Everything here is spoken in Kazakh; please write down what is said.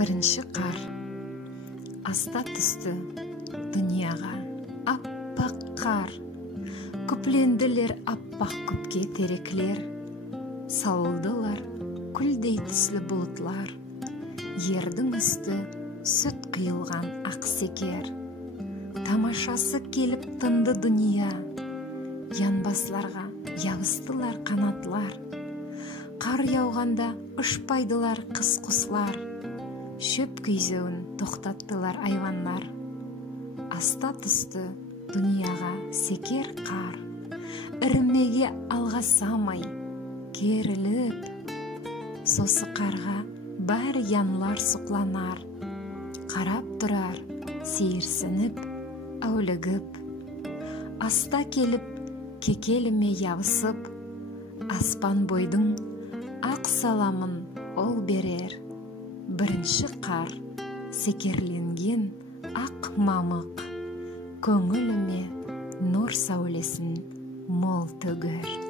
Бірінші қар аста түсті дүнияға, аппақ қар. Күпленділер аппақ көпке тереклер, сауылдылар күлдей түслі бұлытлар. Ердің үсті сүт қиылған ақ секер. Тамашасы келіп тынды дүния, янбасларға ябыстылар қанатлар. Қар яуғанда ұшпайдылар қыс-құслар, шөп күйзеуін тоқтаттылар айванлар. Аста түсті дүнияға секер қар, үрімеге алға самай, керіліп. Сосы қарға бәрі янлар сұқланар, қарап тұрар, сейірсініп, әулігіп. Аста келіп, кекеліме ябысып, аспан бойдың ақ саламын ол берер. Бірінші қар секерленген ақ мамық, көңіліме нұр сәулесін мол төгер.